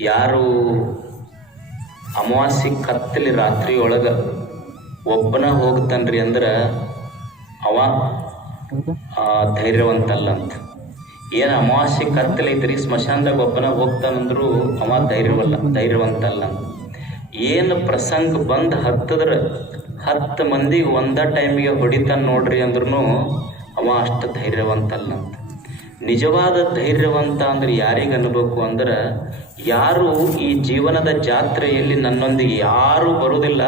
ಯಾರು ಅಮಾವಾಸ್ಯೆ ಕತ್ತಲಿ ರಾತ್ರಿ ಒಳಗೆ ಒಬ್ಬನ ಹೋಗ್ತಾನ್ರಿ ಅಂದ್ರೆ ಅವ ಧೈರ್ಯವಂತಲ್ಲ ಅಂತ ಏನು ಅಮಾವಾಸ್ಯೆ ಕತ್ತಲೈತ್ರಿ ಸ್ಮಶಾನದಾಗ ಒಬ್ಬನ ಹೋಗ್ತಾನಂದ್ರು ಅವ ಧೈರ್ಯವಲ್ಲ ಧೈರ್ಯವಂತಲ್ಲ ಏನು ಪ್ರಸಂಗ ಬಂದು ಹತ್ತದ್ರ, ಹತ್ತು ಮಂದಿಗೆ ಒಂದ ಟೈಮಿಗೆ ಹೊಡಿತಾನ ನೋಡ್ರಿ ಅಂದ್ರೂ ಅವ ಅಷ್ಟು ಧೈರ್ಯವಂತಲ್ಲ ಅಂತ ನಿಜವಾದ ಧೈರ್ಯವಂತ ಅಂದ್ರೆ ಯಾರಿಗೆ ಅನ್ಬೇಕು ಅಂದ್ರೆ ಯಾರು ಈ ಜೀವನದ ಜಾತ್ರೆಯಲ್ಲಿ ನನ್ನೊಂದಿಗೆ ಯಾರೂ ಬರುವುದಿಲ್ಲ.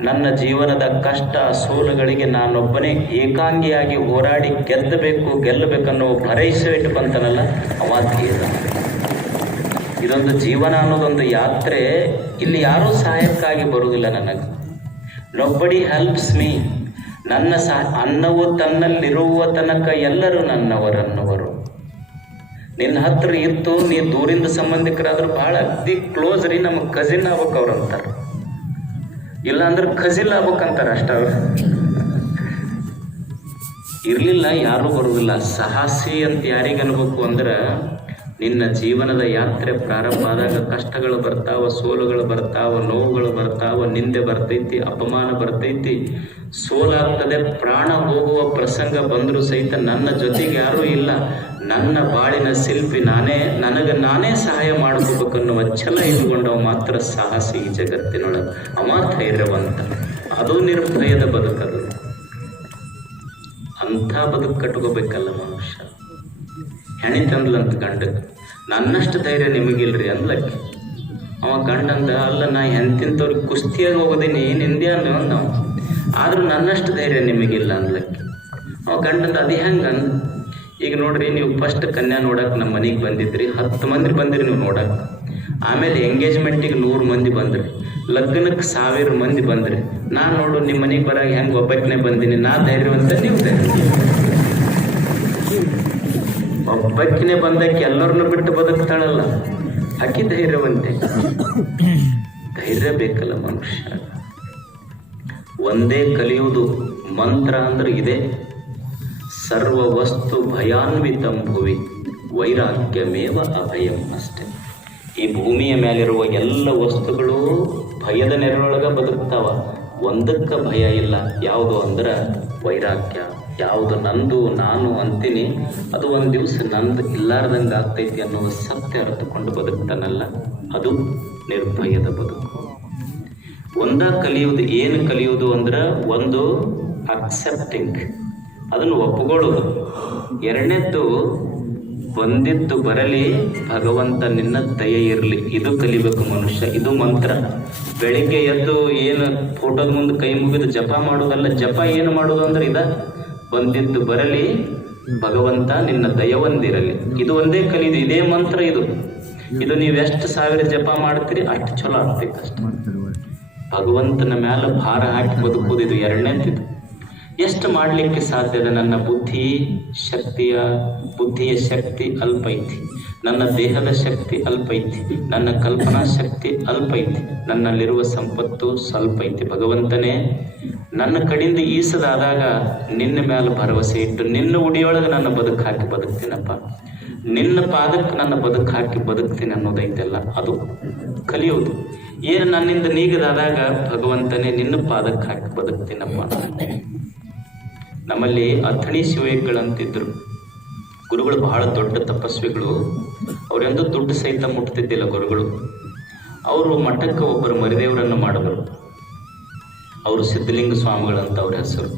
ನನ್ನ ಜೀವನದ ಕಷ್ಟ, ಸೋಲುಗಳಿಗೆ ನಾನೊಬ್ಬನೇ ಏಕಾಂಗಿಯಾಗಿ ಹೋರಾಡಿ ಗೆಲ್ಲಬೇಕು ಗೆಲ್ಲಬೇಕನ್ನೋ ಭರವಸೆ ಇಟ್ಟು ಬಂತನಲ್ಲ ಅವ ಧೀರ. ಇದೊಂದು ಜೀವನ ಅನ್ನೋದೊಂದು ಯಾತ್ರೆ ಇಲ್ಲಿ ಯಾರೂ ಸಹಾಯಕ್ಕಾಗಿ ಬರುವುದಿಲ್ಲ ನನಗೆ. ನೊಬ್ಬಡಿ ಹೆಲ್ಪ್ಸ್ ಮೀ ನನ್ನ ಸಹ ಅನ್ನವು ತನ್ನಲ್ಲಿರುವ ತನಕ ಎಲ್ಲರೂ ನನ್ನವರನ್ನವರು. ನಿನ್ನ ಹತ್ರ ಇತ್ತು, ನೀ ದೂರಿಂದ ಸಂಬಂಧಿಕರಾದ್ರೂ ಬಹಳ ಅತಿ ಕ್ಲೋಸ್ ರೀ ನಮ್ಮ ಕಸಿನ್ ಆಗ್ಬೇಕು ಅವ್ರು ಅಂತಾರೆ. ಇಲ್ಲ ಅಂದ್ರೆ ಆಗ್ಬೇಕಂತಾರೆ ಅಷ್ಟ ಅವ್ರು. ಇರಲಿಲ್ಲ, ಯಾರೂ ಬರುವುದಿಲ್ಲ ಸಾಹಸಿ ಅಂತ ಯಾರಿಗೆ ಅನ್ಬೇಕು ಅಂದ್ರೆ, ನಿನ್ನ ಜೀವನದ ಯಾತ್ರೆ ಪ್ರಾರಂಭ ಆದಾಗ ಕಷ್ಟಗಳು ಬರ್ತಾವ, ಸೋಲುಗಳು ಬರ್ತಾವ, ನೋವುಗಳು ಬರ್ತಾವ, ನಿಂದೆ ಬರ್ತೈತಿ, ಅಪಮಾನ ಬರ್ತೈತಿ. ಸೋಲಾಗ್ತದೆ, ಪ್ರಾಣ ಹೋಗುವ ಪ್ರಸಂಗ ಬಂದರೂ ಸಹಿತ ನನ್ನ ಜೊತೆಗೆ ಯಾರೂ ಇಲ್ಲ. ನನ್ನ ಬಾಳಿನ ಶಿಲ್ಪಿ ನಾನೇ, ನನಗೆ ನಾನೇ ಸಹಾಯ ಮಾಡ್ಕೋಬೇಕನ್ನುವ ಛಲ ಇಟ್ಕೊಂಡವ ಮಾತ್ರ ಸಾಹಸಿ ಈ ಜಗತ್ತಿನೊಳಗೆ. ಅವ ಧೈರ್ಯವಂತ ಅದು ನಿರ್ಭಯದ ಬದುಕದು ಅಂಥ ಬದುಕು ಕಟ್ಕೋಬೇಕಲ್ಲ ಮನುಷ್ಯ. ಹೆಣಿ ತಂದ್ಲಂತ ಗಂಡ. ನನ್ನಷ್ಟು ಧೈರ್ಯ ನಿಮಗಿಲ್ರಿ ಅಂದ್ಲಕ್ಕೆ. ಅವ ಗಂಡಂದ ಅಲ್ಲ, ನಾ ಎಂತಿಂತವ್ರಿಗೆ ಕುಸ್ತಿಯಾಗಿ ಹೋಗೋದೀನಿ ನಿಂದೆ ಅನ್ನೋ ನಾವು ಆದ್ರೂ ನನ್ನಷ್ಟು ಧೈರ್ಯ ನಿಮಗಿಲ್ಲ ಅಂದ್ಲಕ್ಕೆ. ಅವ ಗಂಡಂದ ಅದು ಹೆಂಗ ಈಗ ನೋಡ್ರಿ, ನೀವು ಫಸ್ಟ್ ಕನ್ಯಾ ನೋಡಕ್ ನಮ್ಮ ಮನೆಗೆ ಬಂದಿದ್ರಿ, ಹತ್ತು ಮಂದಿ ಬಂದಿರಿ ನೀವು ನೋಡಕ್. ಆಮೇಲೆ ಎಂಗೇಜ್ಮೆಂಟಿಗೆ ನೂರು ಮಂದಿ ಬಂದ್ರಿ ಲಗ್ನಕ್ಕೆ ಸಾವಿರ ಮಂದಿ ಬಂದ್ರಿ. ನಾ ನೋಡು ನಿಮ್ಮ ಮನೆಗೆ ಬರಾಗ ಹೆಂಗೆ ಒಬ್ಬಕ್ಕನೆ ಬಂದೀನಿ, ನಾ ಧೈರ್ಯವಂತ ನೀವು ಧೈರ್ಯ. ಒಬ್ಬಕ್ಕಿನೇ ಬಂದಕ್ಕೆ ಎಲ್ಲರನ್ನು ಬಿಟ್ಟು ಬದುಕ್ತಾಳಲ್ಲ ಅಕ್ಕಿ ಧೈರ್ಯವಂತೆ. ಧೈರ್ಯ ಬೇಕಲ್ಲ ಮನುಷ್ಯ. ಒಂದೇ ಕಲಿಯುವುದು ಮಂತ್ರ ಅಂದ್ರೆ ಇದೆ. ಸರ್ವ ವಸ್ತು ಭಯಾನ್ವಿತಂ ಭುವಿ ವೈರಾಗ್ಯಮೇವ ಅಭಯಂ ಅಷ್ಟೇ. ಈ ಭೂಮಿಯ ಮೇಲಿರುವ ಎಲ್ಲ ವಸ್ತುಗಳು ಭಯದ ನೆರಳೊಳಗ ಬದುಕ್ತಾವ. ಒಂದಕ್ಕೆ ಭಯ ಇಲ್ಲ. ಯಾವುದು ಅಂದ್ರೆ ವೈರಾಗ್ಯ. ಯಾವುದು ನಂದು, ನಾನು ಅಂತೀನಿ. ಅದು ಒಂದು ದಿವಸ ನಂದು ಇಲ್ಲಾರ್ದಂಗೆ ಆಗ್ತೈತಿ ಅನ್ನುವ ಸತ್ಯ ಅರ್ಥಕೊಂಡು ಬದುಕ್ತಾನಲ್ಲ. ಅದು ನಿರ್ಭಯದ ಬದುಕು. ಒಂದ ಕಲಿಯುವುದು, ಏನು ಕಲಿಯುವುದು ಅಂದ್ರೆ ಒಂದು ಅಕ್ಸೆಪ್ಟಿಂಗ್ ಅದನ್ನು ಒಪ್ಪಿಕೊಳ್ಳುವುದು ಎರಡನೇದ್ದು ಬಂದಿತ್ತು ಬರಲಿ ಭಗವಂತ ನಿನ್ನ ದಯ ಇರಲಿ. ಇದು ಕಲಿಬೇಕು ಮನುಷ್ಯ ಇದು ಮಂತ್ರ. ಬೆಳಿಗ್ಗೆ ಎದ್ದು ಏನು ಫೋಟೋದ ಮುಂದೆ ಕೈ ಮುಗಿದು ಜಪ ಮಾಡೋದಲ್ಲ ಜಪ ಏನು ಮಾಡೋದು ಅಂದ್ರೆ ಇದ ಬಂದಿದ್ದು ಬರಲಿ ಭಗವಂತ ನಿನ್ನ ದಯ ಒಂದಿರಲಿ ಇದು ಒಂದೇ ಕಲಿದು ಇದೇ ಮಂತ್ರ ಇದು. ಇದು ನೀವು ಎಷ್ಟು ಸಾವಿರ ಜಪ ಮಾಡ್ತೀರಿ ಅಷ್ಟು ಚಲೋ ಆಗ್ತೈತೆ ಅಷ್ಟು. ಭಗವಂತನ ಮೇಲೆ ಭಾರ ಹಾಕಿ ಬದುಕೋದು ಇದು ಎರಡನೇದಿದು. ಎಷ್ಟು ಮಾಡಲಿಕ್ಕೆ ಸಾಧ್ಯದ ನನ್ನ ಬುದ್ಧಿ ಶಕ್ತಿಯ ಬುದ್ಧಿಯ ಶಕ್ತಿ ಅಲ್ಪ ಐತಿ. ನನ್ನ ದೇಹದ ಶಕ್ತಿ ಅಲ್ಪ ಐತಿ. ನನ್ನ ಕಲ್ಪನಾ ಶಕ್ತಿ ಅಲ್ಪ ಐತಿ. ನನ್ನಲ್ಲಿರುವ ಸಂಪತ್ತು ಸ್ವಲ್ಪ ಐತಿ. ಭಗವಂತನೇ, ನನ್ನ ಕಡೆಯಿಂದ ಈಸದಾದಾಗ ನಿನ್ನ ಮೇಲೆ ಭರವಸೆ ಇಟ್ಟು ನಿನ್ನ ಉಡಿಯೊಳಗೆ ನನ್ನ ಬದುಕು ಹಾಕಿ ಬದುಕ್ತೀನಪ್ಪ. ನಿನ್ನ ಪಾದಕ್ಕೆ ನನ್ನ ಬದುಕು ಹಾಕಿ ಬದುಕ್ತೀನಿ ಅನ್ನೋದೈತೆಲ್ಲ ಅದು ಕಲಿಯೋದು. ಏನು ನನ್ನಿಂದ ನೀಗದಾದಾಗ ಭಗವಂತನೇ ನಿನ್ನ ಪಾದಕ್ಕೆ ಹಾಕಿ ಬದುಕ್ತೀನಪ್ಪ. ನಮ್ಮಲ್ಲಿ ಅಥಣಿ ಶಿವಗಳಂತಿದ್ರು ಗುರುಗಳು ಬಹಳ ದೊಡ್ಡ ತಪಸ್ವಿಗಳು. ಅವರೆಂದು ದುಡ್ಡು ಸಹಿತ ಮುಟ್ತಿದ್ದಿಲ್ಲ ಗುರುಗಳು. ಅವರು ಮಠಕ್ಕೆ ಒಬ್ಬರು ಮರಿದೇವರನ್ನು ಮಾಡಿದರು. ಅವರು ಸಿದ್ಧಲಿಂಗ ಸ್ವಾಮಿಗಳಂತ ಅವ್ರ ಹೆಸರು.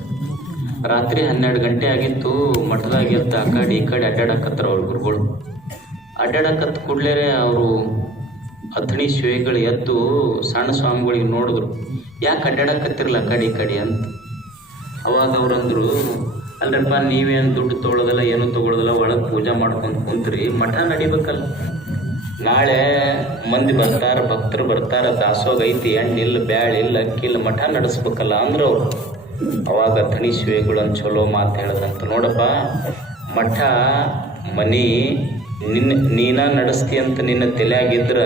ರಾತ್ರಿ ಹನ್ನೆರಡು ಗಂಟೆ ಆಗಿತ್ತು, ಮಠದಾಗ ಎದ್ದ ಆ ಕಡೆ ಈ ಕಡೆ ಅಡ್ಡಾಡಕತ್ತಾರ ಅವ್ರ ಗುರುಗಳು. ಅಡ್ಡಾಡಕತ್ತ ಕೂಡಲೇ ಅವರು ಅಥಣಿ ಶಿವೆಗಳು ಎದ್ದು ಸಣ್ಣ ಸ್ವಾಮಿಗಳಿಗೆ ನೋಡಿದ್ರು. ಯಾಕೆ ಅಡ್ಡಾಡಕತ್ತಿರಲ್ಲ ಆ ಕಡೆ ಈ ಕಡೆ ಅಂತ. ಅವಾಗ ಅವ್ರಂದ್ರು ಅಲ್ರಪ್ಪ ನೀವೇನು ದುಡ್ಡು ತೊಗೊಳೋದಲ್ಲ, ಏನು ತೊಗೊಳೋದಲ್ಲ, ಒಳಗೆ ಪೂಜೆ ಮಾಡ್ಕೊಂಡು ಕುಂತ್ರಿ, ಮಠ ನಡಿಬೇಕಲ್ಲ. ನಾಳೆ ಮಂದಿ ಬರ್ತಾರ, ಭಕ್ತರು ಬರ್ತಾರ, ದಾಸೋಗ ಐತಿ ಹಣ್ಣಿಲ್ಲ ಬ್ಯಾಳಿಲ್ಲ ಅಕ್ಕಿಲ್ಲ ಮಠ ನಡೆಸ್ಬೇಕಲ್ಲ ಅಂದ್ರೆ. ಅವರು ಅವಾಗ ಥಣಿ ಶಿವೆಗಳು ಅಂತ ಚಲೋ ಮಾತು ಹೇಳ್ದಂತ ನೋಡಪ್ಪ, ಮಠ ಮನಿ ನಿನ್ನ ನೀನ ನಡೆಸ್ತಿ ಅಂತ ನಿನ್ನ ತಲೆಯಾಗಿದ್ರ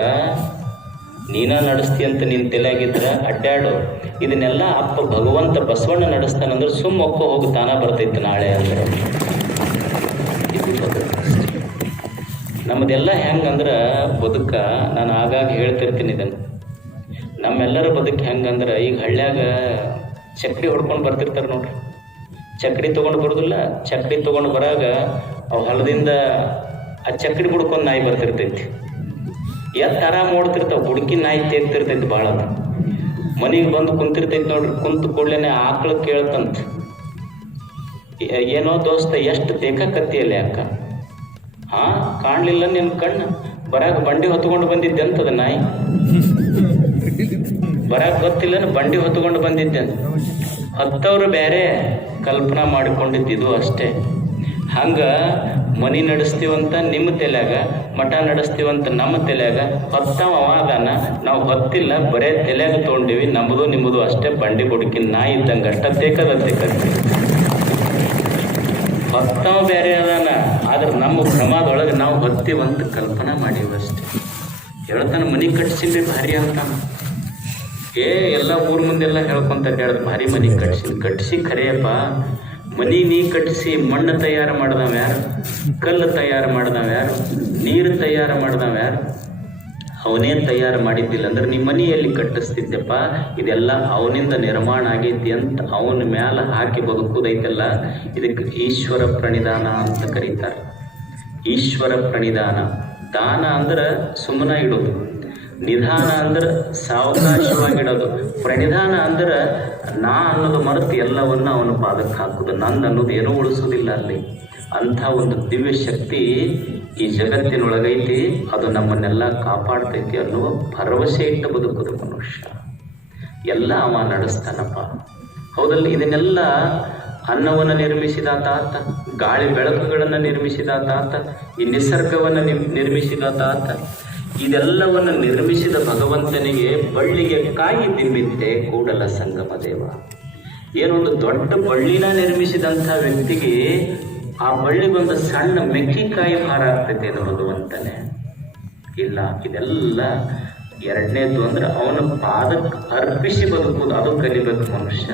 ನೀನ ನಡೆಸ್ತಿ ಅಂತ ನಿನ್ನ ತಲೆಯಾಗಿದ್ರ ಅಡ್ಡಾಡು. ಇದನ್ನೆಲ್ಲ ಅಪ್ಪ ಭಗವಂತ ಬಸವಣ್ಣ ನಡೆಸ್ತಾನಂದ್ರೆ ಸುಮ್ಮ ಒಕ್ಕ ಹೋಗಿ, ತಾನ ಬರ್ತೈತೆ ನಾಳೆ ಅಂದ್ರೆ. ನಮ್ಮದೆಲ್ಲ ಹೆಂಗಂದ್ರೆ ಬದುಕ, ನಾನು ಆಗಾಗ ಹೇಳ್ತಿರ್ತೀನಿ ಇದನ್ನು. ನಮ್ಮೆಲ್ಲರ ಬದುಕು ಹೆಂಗಂದ್ರೆ ಈಗ ಹಳ್ಳ್ಯಾಗ ಚಕ್ಡಿ ಹೊಡ್ಕೊಂಡು ಬರ್ತಿರ್ತಾರೆ ನೋಡ್ರಿ. ಚಕ್ಡಿ ತೊಗೊಂಡು ಬರೋದಿಲ್ಲ, ಚಕ್ಡಿ ತೊಗೊಂಡು ಬರಾಗ ಅವು ಹೊಲದಿಂದ ಆ ಚಕ್ಡಿ ಬಿಡ್ಕೊಂಡು ನಾಯಿ ಬರ್ತಿರ್ತೈತಿ. ಎತ್ತು ಆರಾಮ್ ಓಡ್ತಿರ್ತಾವ ಹುಡುಕಿ ನಾಯಿ ತೇಗ್ತಿರ್ತೈತಿ ಭಾಳ ಮನೆಗೆ ಬಂದು ಕುಂತಿರ್ತೈತಿ ನೋಡ್ರಿ, ಕುಂತ ಕೂಡ್ಲೇನೆ ಆಕಳು ಕೇಳ್ತಂತ. ಏನೋ ದೋಸ್ತ, ಎಷ್ಟು ಬೇಕಾಕತ್ತಿಯಲ್ಲಿ ಅಕ್ಕ? ಹಾ, ಕಾಣ್ಲಿಲ್ಲ ನಿಮ್ಮ ಕಣ್ಣು? ಬರಾಗ ಬಂಡಿ ಹೊತ್ಕೊಂಡು ಬಂದಿದ್ದೆ ಅಂತದ ನಾಯಿ? ಬರಾಕ್ ಗೊತ್ತಿಲ್ಲ ಬಂಡಿ ಹೊತ್ಕೊಂಡು ಬಂದಿದ್ದೆ ಅಂತ. ಹತ್ತವ್ರು ಬೇರೆ ಕಲ್ಪನಾ ಮಾಡಿಕೊಂಡಿದ್ದು ಅಷ್ಟೇ. ಹಂಗ ಮನಿ ನಡೆಸ್ತೀವಂತ ನಿಮ್ಮ ತಲೆಯಾಗ, ಮಠ ನಡೆಸ್ತೀವಂತ ನಮ್ಮ ತಲೆಯಾಗ ಹತ್ತವ ಅದಾನ ನಾವು ಹೊತ್ತಿಲ್ಲ, ಬರೇ ತಲೆಯಾಗ ತೊಗೊಂಡಿವಿ ನಮ್ಮದು ನಿಮ್ಮದು ಅಷ್ಟೇ ಬಂಡಿ ಬುಡಕಿನ ನಾಯಿ ಇದ್ದಂಗೆ ಅಷ್ಟ ತೇಕದಂತೆ ಕತ್ತಿ ಹತ್ತವ ಬೇರೆ ಅದಾನ ಆದ್ರೆ ನಮ್ಮ ಭ್ರಮದೊಳಗೆ ನಾವು ಹೊತ್ತೀವಂತ ಕಲ್ಪನೆ ಮಾಡೀವಿ ಅಷ್ಟೇ. ಹೇಳ್ತಾನೆ ಮನಿ ಕಟ್ಸಿನ್ರಿ ಭಾರಿ ಅಂತಾನ. ಏ, ಎಲ್ಲ ಊರ್ ಮುಂದೆಲ್ಲ ಹೇಳ್ಕೊಂತ ಹೇಳ್ದ ಭಾರಿ ಮನಿ ಕಟ್ಸಿ ಕಟ್ಸಿ ಖರೆಯಪ್ಪ ಮನಿ ನೀ ಕಟ್ಟಿಸಿ ಮಣ್ಣು ತಯಾರು ಮಾಡ್ದವ ಯಾರು? ಕಲ್ಲು ತಯಾರು ಮಾಡ್ದವ ಯಾರು? ನೀರು ತಯಾರು ಮಾಡ್ದವ ಯಾರು? ಅವನೇ ತಯಾರು ಮಾಡಿದ್ದಿಲ್ಲ. ಅಂದ್ರೆ ನಿಮ್ಮ ಮನೆಯಲ್ಲಿ ಕಟ್ಟಿಸ್ತಿದ್ದೆಪ್ಪ, ಇದೆಲ್ಲ ಅವನಿಂದ ನಿರ್ಮಾಣ ಆಗೈತಿ ಅಂತ ಅವನ ಮ್ಯಾಲ ಹಾಕಿ ಬದುಕುದೈತಲ್ಲ? ಇದಕ್ಕೆ ಈಶ್ವರ ಪ್ರಣಿಧಾನ ಅಂತ ಕರೀತಾರೆ. ಈಶ್ವರ ಪ್ರಣಿಧಾನ ದಾನ ಅಂದ್ರೆ ಸುಮ್ಮನ ಇಡೋದು. ನಿಧಾನ ಅಂದ್ರೆ ಸಾವಕಾಶವಾಗಿಡೋದು. ಪ್ರಣಿಧಾನ ಅಂದ್ರೆ ನಾ ಅನ್ನೋದು ಮರೆತು ಎಲ್ಲವನ್ನ ಅವನು ಪಾದಕ್ಕೆ ಹಾಕುದು. ನನ್ನ ಅನ್ನೋದು ಏನೂ ಉಳಿಸೋದಿಲ್ಲ ಅಲ್ಲಿ. ಅಂಥ ಒಂದು ದಿವ್ಯ ಶಕ್ತಿ ಈ ಜಗತ್ತಿನೊಳಗೈತಿ. ಅದು ನಮ್ಮನ್ನೆಲ್ಲ ಕಾಪಾಡ್ತೈತಿ ಅನ್ನುವ ಭರವಸೆ ಇಟ್ಟು ಬದುಕುದು ಮನುಷ್ಯ. ಎಲ್ಲ ಅವ ನಡೆಸ್ತಾನಪ್ಪ. ಹೌದಲ್ಲ ಇದನ್ನೆಲ್ಲ ಅನ್ನವನ್ನು ನಿರ್ಮಿಸಿದ ತಾತ, ಗಾಳಿ ಬೆಳಕುಗಳನ್ನು ನಿರ್ಮಿಸಿದ ತಾತ, ಈ ನಿಸರ್ಗವನ್ನು ನಿರ್ಮಿಸಿದ ತಾತ ಇದೆಲ್ಲವನ್ನು ನಿರ್ಮಿಸಿದ ಭಗವಂತನಿಗೆ ಬಳ್ಳಿಗೆ ಕಾಯಿ ಬಿಂಬಿತ್ತೆ ಕೂಡಲ ಸಂಗಮ ದೇವ. ಏನೊಂದು ದೊಡ್ಡ ಬಳ್ಳಿನ ನಿರ್ಮಿಸಿದಂಥ ವ್ಯಕ್ತಿಗೆ ಆ ಬಳ್ಳಿಗೊಂದು ಸಣ್ಣ ಮೆಕ್ಕಿಕಾಯಿ ಭಾರ ಆಗ್ತೈತೆ ಭಗವಂತನೇ. ಇಲ್ಲ, ಇದೆಲ್ಲ ಎರಡನೇದು ಅಂದ್ರೆ ಅವನ ಪಾದಕ್ಕೆ ಅರ್ಪಿಸಿ ಬದುಕುವುದು, ಅದು ಕಲಿಬೇಕು ಮನುಷ್ಯ.